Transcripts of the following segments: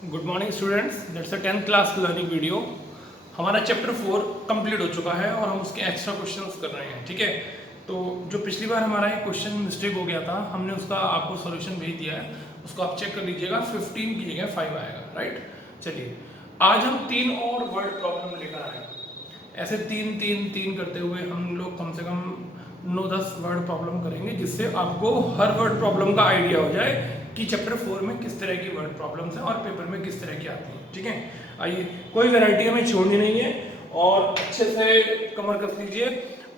Good morning students, that's a 10th class learning video. हमारा chapter 4 complete हो चुका है और हम उसके एक्स्ट्रा क्वेश्चंस कर रहे हैं। ठीक है, तो जो पिछली बार हमारा एक क्वेश्चन मिस्टेक हो गया था, हमने उसका आपको सॉल्यूशन भेज दिया है, उसको आप चेक कर लीजिएगा। 15 की जगह 5 आएगा, राइट। चलिए, आज हम 3 और वर्ड प्रॉब्लम लेकर आए। ऐसे तीन तीन तीन करते हुए हम लोग कम से कम 9-10 वर्ड प्रॉब्लम करेंगे, जिससे आपको हर वर्ड प्रॉब्लम का आइडिया हो जाए कि चैप्टर 4 में किस तरह की वर्ड प्रॉब्लम्स हैं और पेपर में किस तरह की आती हैं। ठीक है, आइए, कोई वैरायटी हमें छोड़नी नहीं है और अच्छे से कवर कर लीजिए।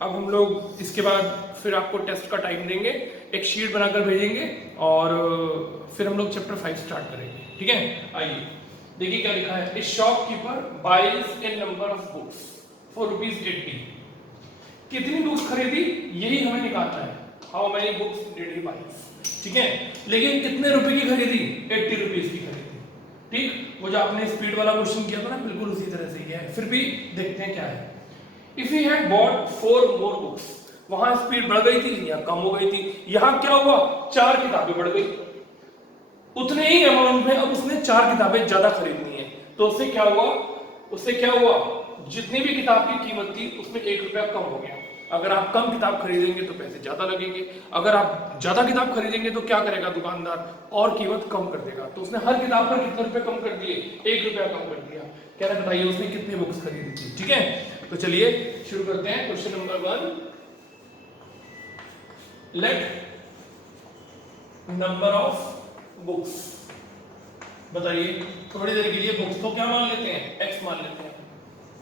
अब हम लोग इसके बाद फिर आपको टेस्ट का टाइम देंगे, एक शीट बनाकर भेजेंगे और फिर हम लोग चैप्टर 5 स्टार्ट करेंगे। ठीक है, आइए देखिए क्या लिखा है। A shopkeeper buys a number of books for ₹80। कितनी बुक्स खरीदी यही हमें निकालना है। How many books did he buy. ठीक है, लेकिन कितने रुपए की खरीदी? 80 रुपीज की खरीदी। ठीक, वो जो आपने स्पीड वाला क्वेश्चन किया था ना, बिल्कुल उसी तरह से किया है। फिर भी देखते हैं क्या है। If he had bought 4 more books, वहां स्पीड बढ़ गई थी या कम हो गई थी? यहां क्या हुआ, 4 किताबें बढ़ गई। उतने ही अमाउंट में अब उसने 4 किताबें ज्यादा खरीदनी है, तो उससे क्या हुआ, जितनी भी किताब की कीमत थी उसमें 1 रुपया कम हो गया। अगर आप कम किताब खरीदेंगे तो पैसे ज्यादा लगेंगे, अगर आप ज्यादा किताब खरीदेंगे तो क्या करेगा दुकानदार, और कीमत कम कर देगा। तो उसने हर किताब पर कितने रुपए कम कर दिए? 1 रुपया कम कर दिया। कह रहे बताइए उसने कितनी बुक्स खरीदी थी। ठीक है, तो चलिए शुरू करते हैं। Question number 1, let number of books, बताइए। थोड़ी देर के लिए बुक्स को क्या मान लेते हैं, x मान लेते हैं।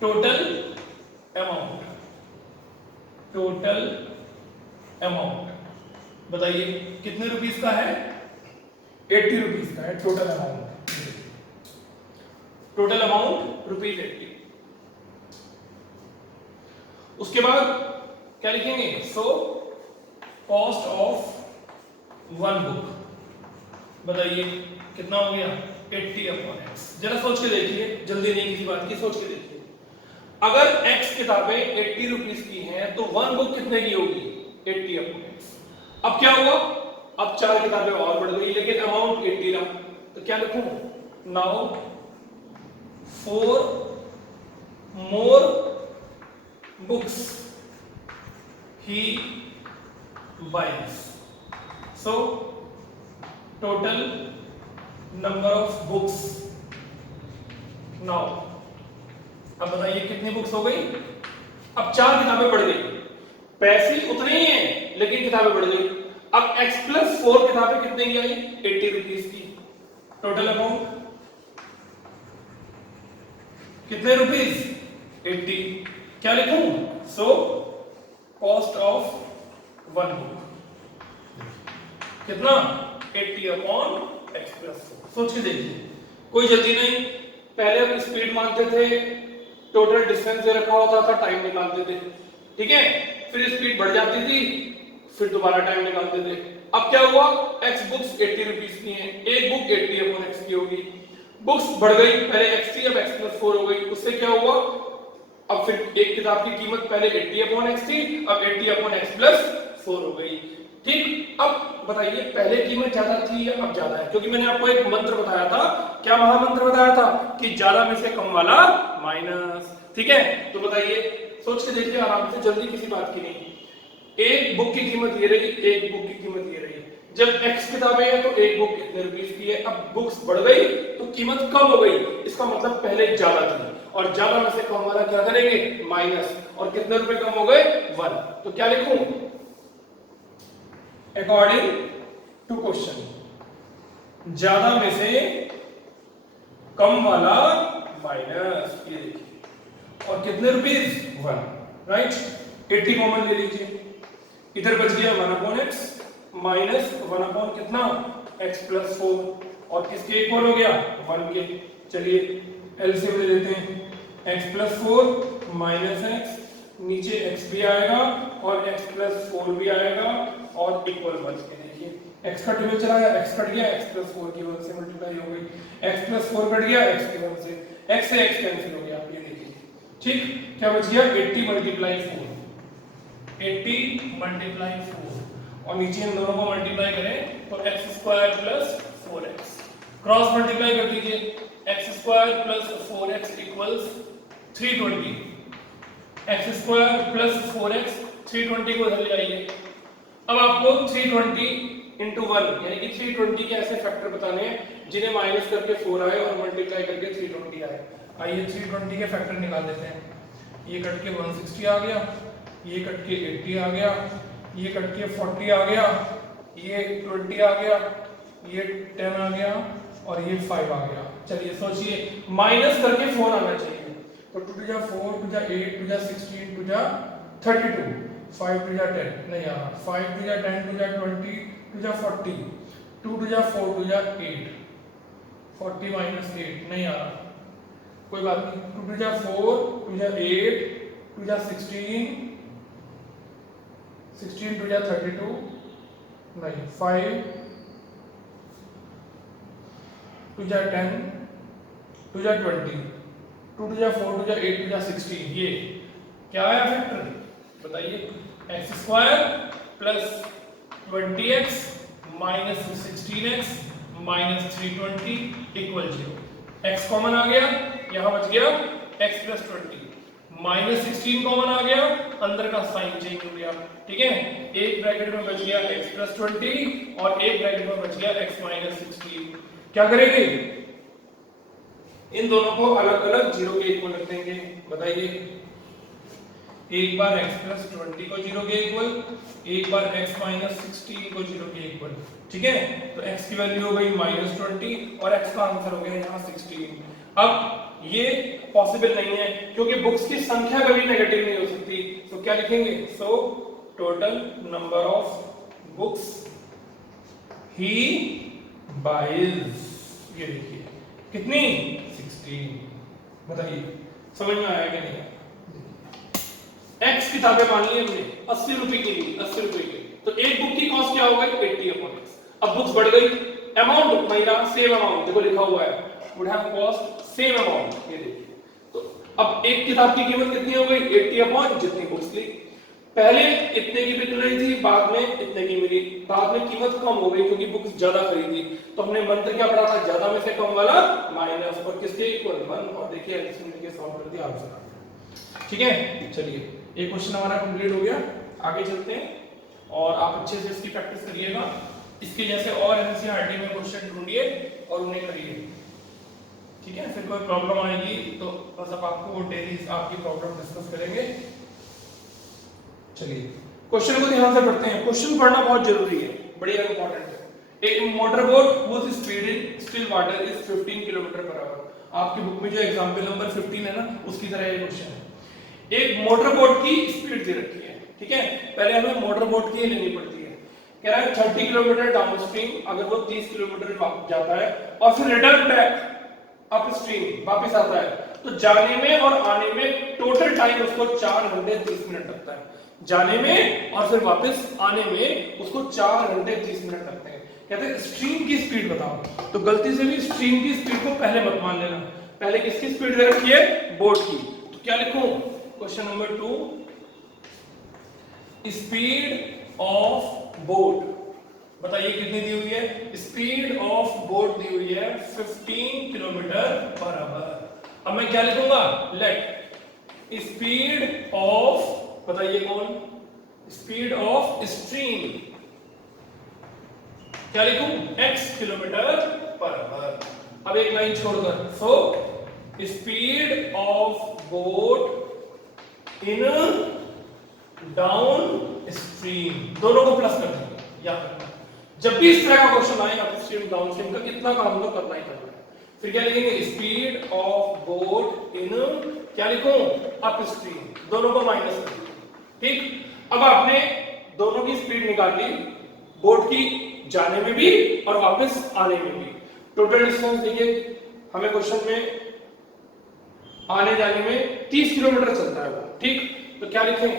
टोटल अमाउंट, बताइए कितने रुपीस का है? 80 रुपीस का है टोटल अमाउंट। ₹80। उसके बाद क्या लिखेंगे? सो कॉस्ट ऑफ 1 बुक, बताइए कितना हो गया? 80/x। जरा सोच के देखिए, जल्दी नहीं किसी बात की, सोच के देखिए। अगर x किताबें 80 रुपीस की हैं तो 1 बुक कितने की होगी? 80/x। अब क्या हुआ, अब 4 किताबें और बढ़ गई, लेकिन अमाउंट 80 रहा। तो क्या लिखूं? Now 4 more books he buys. So total number of books. Now अब बताइए कितनी बुक्स हो गई? अब 4 किताबें बढ़ गई, पैसे उतने ही हैं लेकिन किताबें बढ़ गई। अब x+4 किताबें कितने की आई? 80 रुपीस की। टोटल अमाउंट कितने रुपीस? 80। क्या लिखूं? सो कॉस्ट ऑफ 1 बुक कितना? 80/x+4। सोच के देखिए, कोई जल्दी नहीं। पहले हम स्पीड मानते थे, टोटल डिस्टेंस दे रखा होता था, टाइम निकालते थे। ठीक है, फिर स्पीड बढ़ जाती थी, फिर दोबारा टाइम निकालते थे। अब क्या हुआ, x बुक्स 80 रुपीस की हैं, एक बुक 80/x की होगी। बुक्स बढ़ गई, पहले x थी अब x+4 हो गई। उससे क्या हुआ, अब फिर एक किताब की कीमत पहले 80/x थी, अब 80/x+4 हो गई। ठीक, अब बताइए पहले कीमत ज्यादा थी या अब ज्यादा है? क्योंकि मैंने आपको एक मंत्र बताया था। क्या महामंत्र बताया था? कि ज्यादा में से कम वाला माइनस। ठीक है, तो बताइए, सोच के देखिए आराम से, जल्दी किसी बात की नहीं। एक बुक की कीमत ये रही, एक बुक की कीमत ये रही। जब x किताबें हैं तो एक बुक कितने रुपीस की है? अब बुक्स बढ़ गई तो कीमत कम हो गई, इसका मतलब पहले ज्यादा थी, और ज्यादा में से कम वाला क्या करेंगे? माइनस। और कितने रुपए कम हो गए? 1। तो क्या लिखूं? अकॉर्डिंग टू क्वेश्चन, ज्यादा में से कम वाला माइनस, ये देखिए, और कितने रुपीस? 1, राइट। 80 कॉमन ले लीजिए, इधर बच गया 1/x माइनस 1/ कितना? x+4, और किसके इक्वल हो गया? 1 के। चलिए एलसीएम ले लेते हैं। x+4 माइनस x, नीचे x भी आएगा और x+4 भी आएगा, और इक्वल बच के देखिए x का टेबल चला गया, x कट गया, x+4 की 1 से मल्टीप्लाई हो गई, x+4 कट गया x की 1 से, x कैंसिल हो गया, ये देखिए। ठीक, क्या बच गया? 80/4, और नीचे इन दोनों को मल्टीप्लाई करें तो x² + 4x, क्रॉस मल्टीप्लाई कर दीजिए, square plus 4x equals 320। X square plus 4x 320 को इधर ले आइए। अब आपको 320 इंटू 1 यानी कि 320 के ऐसे फैक्टर बताने हैं जिन्हें माइनस करके 4 आए और मल्टीप्लाई करके 320 आए। आइए 320 के फैक्टर निकाल लेते हैं। ये कट के 160 आ गया, ये कट के 80 आ गया, ये कट के 40 आ गया, ये 20 आ गया, ये 10 आ गया और ये 5 आ गया। चलिए सोचिए, माइनस करके 4 आना चाहिए। तो 2 to 4 to 8 to 16 to 32, 5 to 10 नहीं आ रहा, 5 to 10 to 20 to 40, 2 to 4 to 8, 40 minus 8 नहीं आ रहा, कोई बात नहीं। 2 टू 4 टू 8 टू 16, 16 टू 32 नहीं, 5 to 10 to 20, 2 to 4 to 8 to 16, ये क्या आया फैक्टर बताइए? X square plus 20x minus 16x minus 320 equal 0। x common आ गया, यहां बच गया x प्लस 20, माइनस 16 कॉमन आ गया, अंदर का साइन चेंज हो गया, ठीक है। एक ब्रैकेट में बच गया x प्लस 20 और एक ब्रैकेट में बच गया x माइनस 16। क्या करेंगे? इन दोनों को अलग अलग 0 के इक्वल रख देंगे। बताइए, एक बार x प्लस 20 को 0 के इक्वल, एक बार x माइनस 16 को 0 के इक्वल, ठीक है। तो x की वैल्यू हो गई माइनस 20 और x का आंसर हो गया यहाँ 16। अब ये पॉसिबल नहीं है क्योंकि बुक्स की संख्या कभी नेगेटिव नहीं हो सकती, तो क्या लिखेंगे? So total number of books he buys, ये देखिए कितनी? 16। बताइए समझ में आया कि नहीं? एक्स किताबें मान ली हमने 80 रुपए की ली, 80 रुपए की, तो एक बुक की कॉस्ट क्या हो गई? 80/x। अब बुक्स बढ़ गई, अमाउंट महिला सेम अमाउंट, देखो लिखा हुआ है would have cost same amount, ये देखिए। तो अब एक किताब की कीमत कितनी हो गई? 80/ जितनी बुक्स ली। पहले इतने की बिक रही थी, बाद में इतने की मिली, बाद में कीमत कम हो गई क्योंकि बुक्स ज्यादा खरीदी, तो हमने मंत्र क्या पढ़ा था? ज्यादा में से कम वाला माइनस और किसके इक्वल? 1। और देखिए एडिशन करके सॉल्व कर दिया आंसर, ठीक है। चलिए एक क्वेश्चन हमारा कंप्लीट हो गया, आगे चलते हैं और आप अच्छे से इसकी प्रैक्टिस करिएगा। इसके जैसे और एनसीईआरटी में क्वेश्चन ढूंढिए और उन्हें करिए, ठीक है। फिर कोई प्रॉब्लम आएगी तो बस अब आपको डेली आपकी प्रॉब्लम डिस्कस करेंगे। चलिए क्वेश्चन को ध्यान से पढ़ते हैं। क्वेश्चन पढ़ना बहुत जरूरी है, बढ़िया इंपॉर्टेंट है। एक motor boat whose speed in still water is 15 km/h। आपकी बुक में जो एग्जांपल नंबर 15 है ना, उसकी तरह ये क्वेश्चन है। एक मोटर बोट की स्पीड दे रखी है, ठीक है। पहले हमें मोटर बोट की लेनी पड़ती है। कह रहा है 30 किलोमीटर डाउन स्ट्रीम, अगर वो 30 किलोमीटर जाता है और फिर रिटर्न बैक अप स्ट्रीम वापस आता है, तो जाने में और आने में टोटल टाइम उसको 4 घंटे 30 मिनट लगता है। जाने में और फिर वापस आने में उसको 4 घंटे 30 मिनट लगते हैं। कहते हैं स्ट्रीम की स्पीड बताओ, तो गलती से भी स्ट्रीम की स्पीड को पहले मत मान लेना। पहले किसकी स्पीड दे रखी है? बोट की। तो क्या लिखूं? Question number 2, speed of boat, बताइए कितनी दी हुई है? स्पीड ऑफ बोट दी हुई है 15 km/h। अब मैं क्या लिखूंगा? लेट स्पीड ऑफ, बताइए कौन? स्पीड ऑफ स्ट्रीम, क्या लिखूं? x km/h। अब एक लाइन छोड़कर, so speed of boat in down stream, दोनों को प्लस कर देंगे। याद रखना जब भी इस तरह का क्वेश्चन आए अप स्ट्रीम डाउन स्ट्रीम का, इतना काम तो करना ही करना है। फिर क्या लिखेंगे? स्पीड ऑफ बोट इन, क्या लिखूं? अप स्ट्रीम, दोनों को माइनस कर दीजिए, ठीक। अब आपने दोनों की स्पीड निकाली, बोट की जाने में भी और वापस आने में भी। टोटल डिस्टेंस देखिए, हमें क्वेश्चन में आने जाने में 30 किलोमीटर चलता है वो, ठीक। तो क्या लिखें?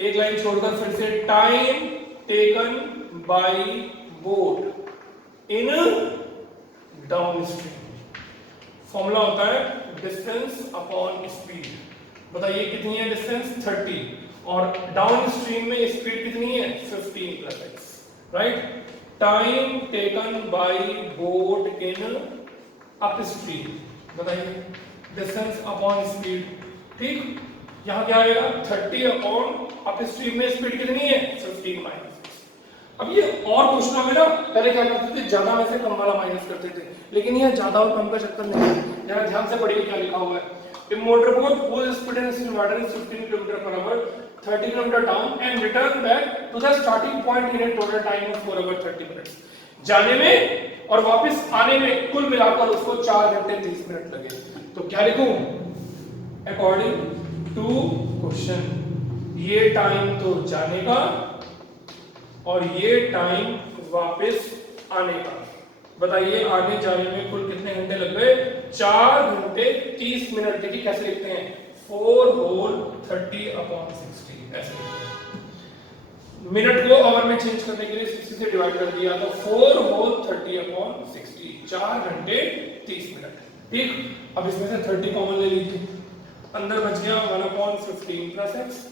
एक लाइन छोड़कर फिर से, time taken by boat in down stream. Formula होता है डिस्टेंस अपॉन स्पीड। बताइए कितनी है डिस्टेंस? 30 और डाउन स्ट्रीम में स्पीड कितनी है? 15 + x, right. Time taken by boat in up stream, बताइए डिस्टेंस अपॉन स्पीड, ठीक। यहाँ क्या आएगा 30 अपॉन, अप स्ट्रीम में स्पीड कितनी है 15 माइनस। अब ये और क्वेश्चनों में ना पहले क्या करते थे, ज्यादा में से कम वाला माइनस करते थे, लेकिन यहाँ ज्यादा और कम का चक्कर नहीं है। यहाँ ध्यान से पढ़िए क्या लिखा हुआ है, a motor boat whose speed in water is 15 km/h 30 km down and return back to the starting point in a total time of 4 hours 30 minutes। जाने में और वापस आने में कुल मिलाकर उसको 4 घंटे 30 मिनट लगे। तो क्या लिखूं, अकॉर्डिंग टू क्वेश्चन, ये टाइम तो जाने का और ये टाइम वापस आने का। बताइए आने जाने में कुल कितने घंटे लग गए, 4 घंटे 30 मिनट। देखिए कैसे लिखते हैं, 4 होल 30 अपॉन 60, ऐसे मिनट को आवर में चेंज करने के लिए 60 से डिवाइड कर दिया, तो 4 होल 30 अपॉन 60, 4 घंटे 30 मिनट, ठीक। अब इसमें से 30 कॉमन ले लीजिए, अंदर बच गया 1 upon 15 plus x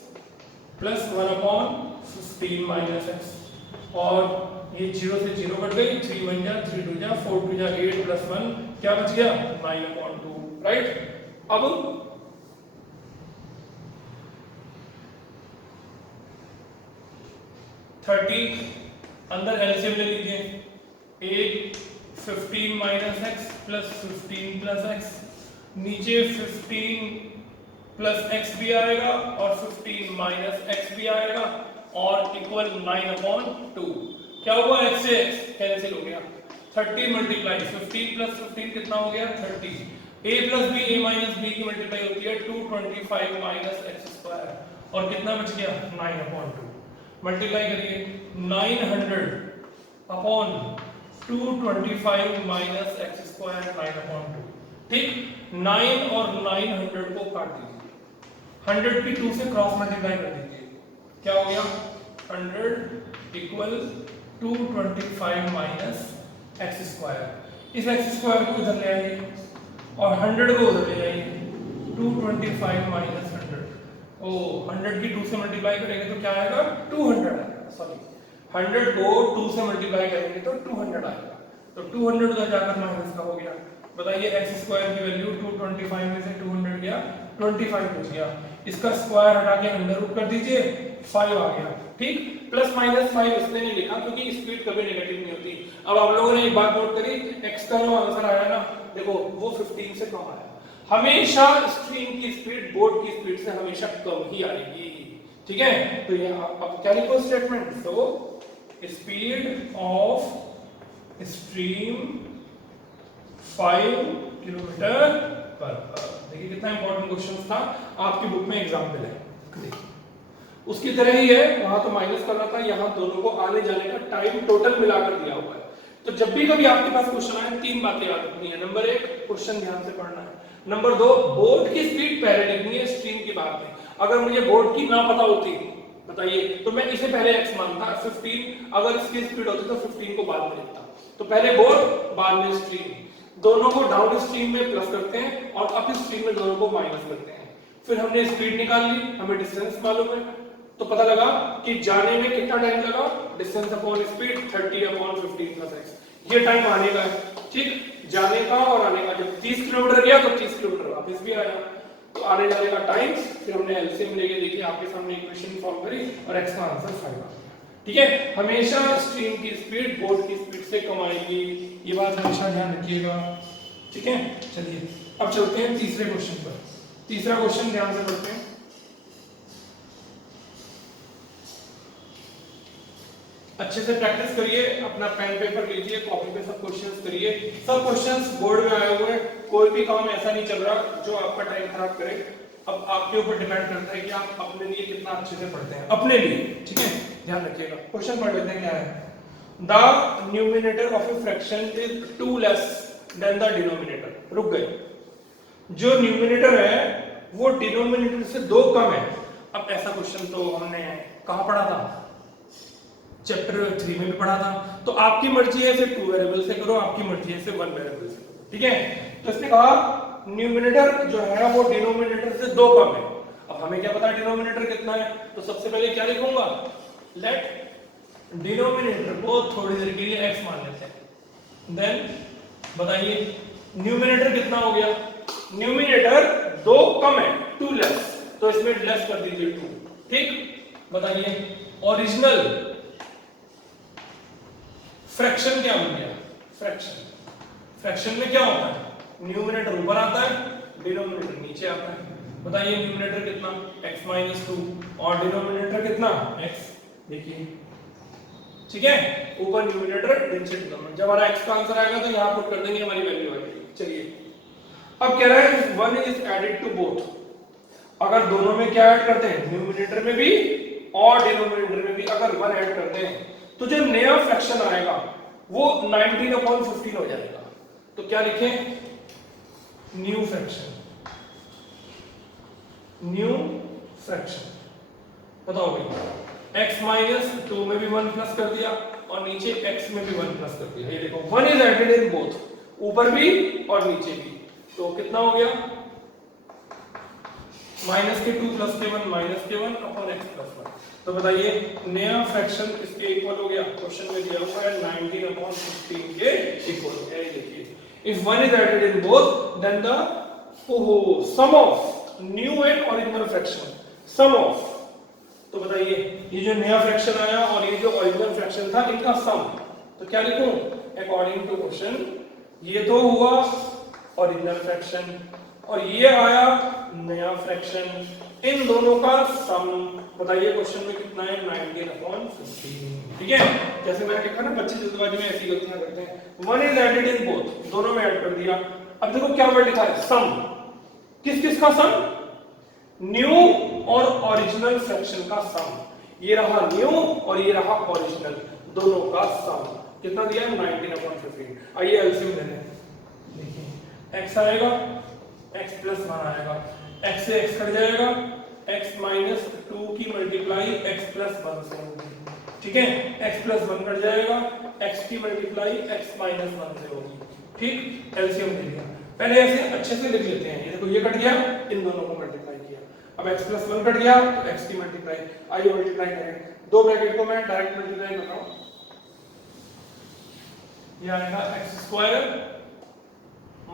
plus 1 upon 15 minus x, और ये 0 से 0 कट गई, 3 1 जा 3 2 जा 4 2 जा 8 प्लस 1 क्या बच गया 9 अपॉन 2, राइट। अब 30 अंदर एलसीएम ले लीजिए, 8 15 minus x plus 15 plus x, नीचे 15 प्लस x भी आएगा और 15 माइनस x भी आएगा और इक्वल 9 अपॉन 2। क्या हुआ, x से x कैंसिल हो गया, 30 मल्टीप्लाई 15 प्लस 15 कितना हो गया 30, a plus b a minus b की मल्टीप्लाई होती है 225 माइनस x स्क्वायर, और कितना बच गया 9 अपॉन 2। मल्टीप्लाई करिए 900 upon 225 minus x square 9 upon 2, ठीक। 9 और 900 को काट दीजिए, 100 की 2 से क्रॉस मल्टीप्लाई कर दीजिए, क्या हो गया 100 इक्वल 225 माइनस एक्स स्क्वायर। इस एक्स स्क्वायर को इधर ले आइए और 100 को उधर ले आइए, 225 माइनस 100, ओ 100 की 2 से मल्टीप्लाई करेंगे तो क्या आएगा 200 आएगा, सॉरी 100 को 2 से मल्टीप्लाई करेंगे तो 200 आएगा, तो 200 उधर जाकर माइनस का हो गया। बताइए एक्स स्क्वायर की वैल्यू 225 में से 200 गया 25 बच गया, इसका स्क्वायर हटा के अंडर रूट कर दीजिए 5 आ गया, ठीक। प्लस माइनस 5 इसलिए नहीं लिखा क्योंकि स्पीड कभी नेगेटिव नहीं होती। अब आप लोगों ने एक बात नोट करी, x का जो आंसर आया ना, देखो वो 15 से कम आया। हमेशा स्ट्रीम की स्पीड बोट की स्पीड से हमेशा कम ही आएगी, ठीक है। तो ये अब क्या लिखो स्टेटमेंट, तो speed of stream 5 kilometre per hour. देखिए कितना इंपॉर्टेंट क्वेश्चन था, आपकी बुक में एग्जाम्पल है, देखिए उसकी तरह ही है, वहां तो माइनस करना था, यहाँ दोनों को आने जाने का टाइम टोटल मिलाकर दिया हुआ है। तो जब भी कभी आपके पास क्वेश्चन आए 3 बातें याद रखनी है, नंबर 1 क्वेश्चन ध्यान से पढ़ना है, नंबर 2 बोट की स्पीड पहले लिखनी है स्ट्रीम की बात में। अगर मुझे बोट की ना पता होती बताइए तो मैं इसे पहले x मानता, 15 अगर इसकी स्पीड होती तो 15 को बाद में लिखता। तो पहले बोट बाद में स्ट्रीम, दोनों को डाउन स्ट्रीम में प्लस करते हैं और अप स्ट्रीम में दोनों को माइनस करते हैं। फिर हमने स्पीड निकाल ली, हमें डिस्टेंस मालूम है, तो पता लगा कि जाने में कितना टाइम लगा, distance upon speed 30 upon 15 plus x, ये टाइम आने का है, ठीक। जाने का और आने का, जब 30 किलोमीटर गया तो 30 किलोमीटर वापस भी आया, तो आने जाने का टाइम, फिर हमने एलसीएम लेके देखिए आपके सामने इक्वेशन सॉल्व करी और x का आंसर 5 आ गया, ठीक है। हमेशा स्ट्रीम की स्पीड बोट की स्पीड से कम आएगी, ये बात हमेशा ध्यान रखिएगा, ठीक है। चलिए अब चलते हैं तीसरे क्वेश्चन पर। तीसरा क्वेश्चन ध्यान से पढ़ते हैं, अच्छे से प्रैक्टिस करिए, अपना पेन पेपर लीजिए, कॉपी पे सब क्वेश्चंस करिए, सब क्वेश्चंस बोर्ड में आए हुए हैं, कोई भी काम ऐसा नहीं चल रहा जो आपका टाइम खराब करे। अब आपके ऊपर डिपेंड करता है कि आप अपने लिए कितना अच्छे से पढ़ते हैं, अपने लिए, ठीक है, ध्यान रखिएगा। क्वेश्चन पढ़ लेते हैं, क्या है, the numerator of a fraction is 2 less than the denominator. रुक गए, जो न्यूमिनेटर है वो डिनोमिनेटर से 2 कम है। अब ऐसा क्वेश्चन तो हमने कहां पढ़ा था, चैप्टर 3 में भी पढ़ा था। तो आपकी मर्जी है इसे 2 वेरिएबल से करो, आपकी मर्जी है इसे 1 वेरिएबल से करो, ठीक है। तो इसने कहा न्यूमिनेटर जो है वो डिनोमिनेटर से 2 कम है। अब हमें क्या पता डिनोमिनेटर कितना है, तो सबसे पहले क्या लिखूंगा, लेट डिनोमिनेटर को थोड़ी देर के लिए x मान लेते हैं। देन बताइए न्यूमिनेटर कितना हो गया न्यूमिनेटर 2 कम है, 2 लेस, तो इसमें लेस कर दीजिए 2। ठीक, बताइए ओरिजिनल फ्रैक्शन क्या बन गया? फ्रैक्शन में क्या होता है? न्यूमिनेटर ऊपर आता है, डिनोमिनेटर नीचे आता है। बताइए न्यूमिनेटर कितना? x माइनस 2 और डिनोमिनेटर कितना? x। देखिए ठीक है, ऊपर न्यूमिनेटर नीचे डिनोमिनेटर। जब हमारा x का आंसर आएगा तो यहां पुट कर देंगे, हमारी वैल्यू आ जाएगी। चलिए अब कह रहा है 1 इज एडेड टू बोथ। अगर दोनों में क्या ऐड करते हैं, न्यूमिनेटर में भी और डिनोमिनेटर में भी अगर 1 ऐड करते हैं, तो जो नया फ्रैक्शन आएगा वो 19/15 हो जाएगा। तो क्या लिखें? New fraction. बताओ भाई, x माइनस 2 में भी 1 प्लस कर दिया और नीचे x में भी 1 प्लस कर दिया। ये देखो 1 इज एडेड इन बोथ, ऊपर भी और नीचे भी। तो कितना हो गया? माइनस के 2 प्लस के 1 माइनस के 1 अपॉन x प्लस 1। तो बताइए नया फ्रैक्शन इसके इक्वल हो गया। क्वेश्चन में दिया हुआ है 19/15 के इक्वल हो गया। ये देखिए if 1 is added in both then the sum of new and original fraction, sum of. तो बताइए ये जो नया फ्रैक्शन आया और ये जो ओरिजिनल फ्रैक्शन था इनका सम, तो क्या लिखूं? अकॉर्डिंग टू क्वेश्चन ये तो हुआ ओरिजिनल फ्रैक्शन और ये आया नया फ्रैक्शन, इन दोनों का सम। बताइए क्वेश्चन में कितना है? 19/15। ठीक है, जैसे मैंने लिखा ना, बच्चे जल्दबाजी में ऐसी गलतियां करते हैं। 1 इज एडेड इन बोथ, दोनों में ऐड कर दिया। अब देखो क्या वर्ड लिखा है? सम। किस किस का सम? न्यू और ओरिजिनल फ्रैक्शन का सम। ये रहा न्यू और ये रहा ओरिजिनल, दोनों का सम कितना दिया? 19/15। आइए एलसीएम ले लें। देखिए x आएगा, x प्लस 1 आएगा, x से x कट जाएगा, x माइनस 2 की मल्टीप्लाई x प्लस 1 से होगी। ठीक है, x प्लस 1 कट जाएगा, x की मल्टीप्लाई x माइनस 1 से होगी। ठीक, एलसीएम ले लिया। पहले ऐसे अच्छे से लिख लेते हैं। ये देखो ये कट गया, इन दोनों को मल्टीप्लाई किया। अब x प्लस 1 कट गया तो x की मल्टीप्लाई। आइए मल्टीप्लाई करें, दो ब्रैकेट को मैं डायरेक्ट मल्टीप्लाई कर रहा हूं। ये आएगा x स्क्वायर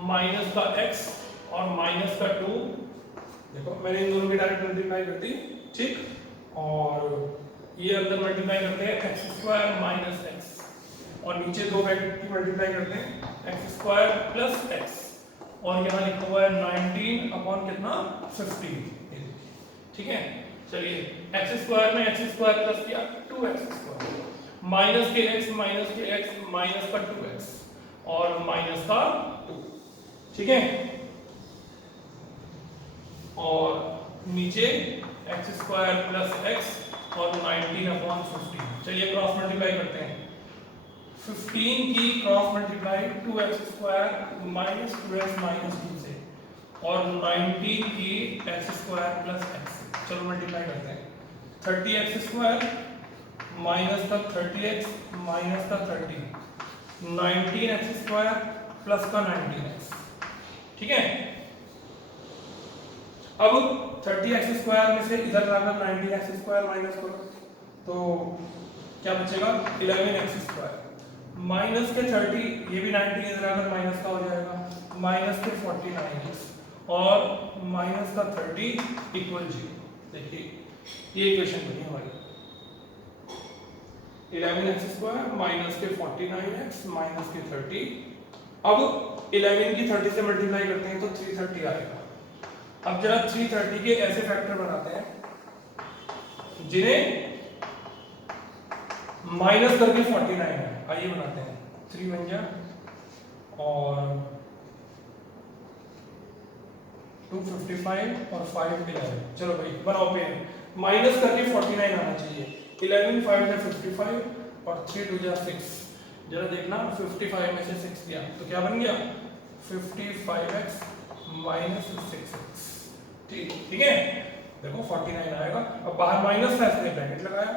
माइनस का x और माइनस का 2। देखो मैंने इन दोनों की डायरेक्ट मल्टीप्लाई कर दी। ठीक, और ये अंदर मल्टीप्लाई करते हैं x स्क्वायर माइनस x और नीचे दो ब्रैकेट की मल्टीप्लाई करते हैं x स्क्वायर प्लस x और यहाँ लिखा हुआ है 19 अपॉन कितना? 15। ठीक है, चलिए x स्क्वायर में x स्क्वायर प्लस किया 2x स्क्वायर माइनस के x माइनस का 2x और माइनस का 2। ठीक है, और नीचे x स्क्वायर प्लस x और 19/15। चलिए क्रॉस मल्टीप्लाई करते हैं। 15 की cross multiply 2x square minus 2x minus 2 से और 19 की x स्क्वायर प्लस x। चलो मल्टीप्लाई करते हैं। 30x स्क्वायर माइनस का 30x माइनस का 30, 19x स्क्वायर प्लस का 19x। ठीक है, अब 30x स्क्वायर में से इधर लाकर 19x स्क्वायर माइनस करो तो क्या बचेगा? 11x स्क्वायर माइनस के 30, ये भी 19 इधर आकर माइनस का हो जाएगा, माइनस के 49x और माइनस का 30 इक्वल 0। देखिए ये इक्वेशन बनी हमारी। 11x स्क्वायर माइनस के 49x माइनस के 30। अब 11 की 30 से मल्टीप्लाई करते हैं तो 330 आएगा। अब जरा 330 के ऐसे फैक्टर बनाते हैं जिन्हें माइनस करके 49 है। आइए बनाते हैं। 3 बन गया और 255 और 5 11। चलो भाई बनाओ पेन। माइनस करके 49 आना चाहिए। 11 5 जा 55 और 3 2 जा 6। जरा देखना 55 में से 6 दिया तो क्या बन गया? 55x minus 6x। ठीक है, देखो 49 आएगा। अब बाहर माइनस था इसलिए ब्रैकेट लगाया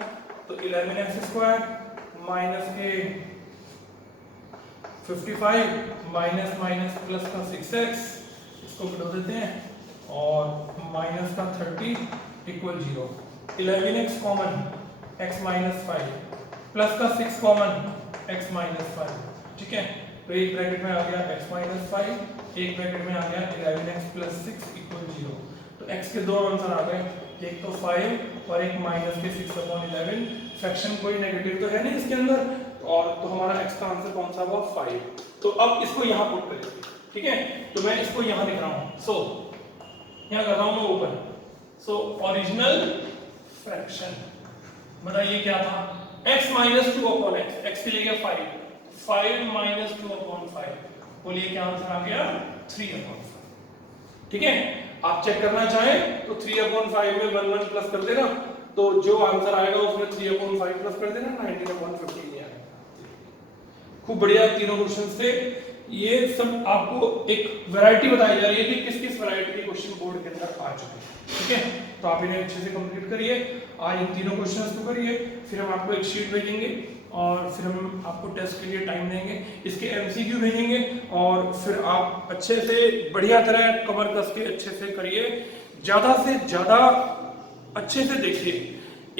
तो 11x स्क्वायर माइनस के 55 माइनस माइनस प्लस का 6x, इसको घटा देते हैं और माइनस का 30 equal 0। 11x common x minus 5 plus का 6 कॉमन x माइनस 5। ठीक है, तो एक ब्रैकेट में आ गया x माइनस 5, एक ब्रैकेट में आ गया 11x प्लस 6 इक्वल 0। तो x के दो आंसर आ गए, एक तो 5 और एक माइनस के 6/11। फ्रैक्शन कोई नेगेटिव तो है नहीं इसके अंदर, और तो हमारा x का आंसर कौन सा हुआ 5। तो अब इसको यहाँ पुट करेंगे, ठीक है। तो मैं इसको यहाँ लिख रहा हूँ, सो यहाँ कर रहा हूँ मैं ऊपर। सो ओरिजिनल फ्रैक्शन बताइए क्या था, x माइनस 2/x, x के लिए गया 5 माइनस 2/5, बोलिए क्या आंसर आ गया 3/5। ठीक है, आप चेक करना चाहें तो 3/5 में 1 1 प्लस कर देना, तो जो आंसर आएगा उसमें 3/5 प्लस कर देना, 19/15 आएगा। खूब बढ़िया तीनों क्वेश्चंस थे। ये सब आपको एक वैरायटी बताई जा रही है कि किस किस वैरायटी के क्वेश्चन बोर्ड के अंदर आ चुके हैं, ठीक है। तो आप इन्हें अच्छे से कंप्लीट करिए, आज इन तीनों क्वेश्चंस को करिए, फिर हम आपको एक शीट भेजेंगे और फिर हम आपको टेस्ट के लिए टाइम देंगे, इसके एमसीक्यू भेजेंगे और फिर आप अच्छे से बढ़िया तरह कमर कस के अच्छे से करिए, ज़्यादा से ज़्यादा अच्छे से देखिए,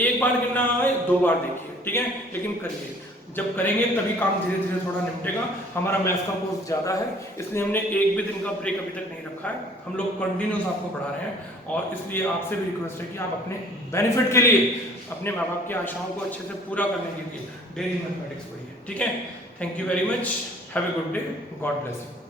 एक बार गिनना आए 2 बार देखिए, ठीक है, लेकिन करिए। जब करेंगे तभी काम धीरे धीरे थोड़ा निपटेगा। हमारा मैथ्स का कोर्स ज़्यादा है, इसलिए हमने एक भी दिन का ब्रेक अभी तक नहीं रखा है, हम लोग कंटिन्यूस आपको पढ़ा रहे हैं। और इसलिए आपसे भी रिक्वेस्ट है कि आप अपने बेनिफिट के लिए, अपने माँ बाप की आशाओं को अच्छे से पूरा करने के लिए डेली मैथमेटिक्स पढ़िए, ठीक है। Thank you very much, have a good day, God bless you.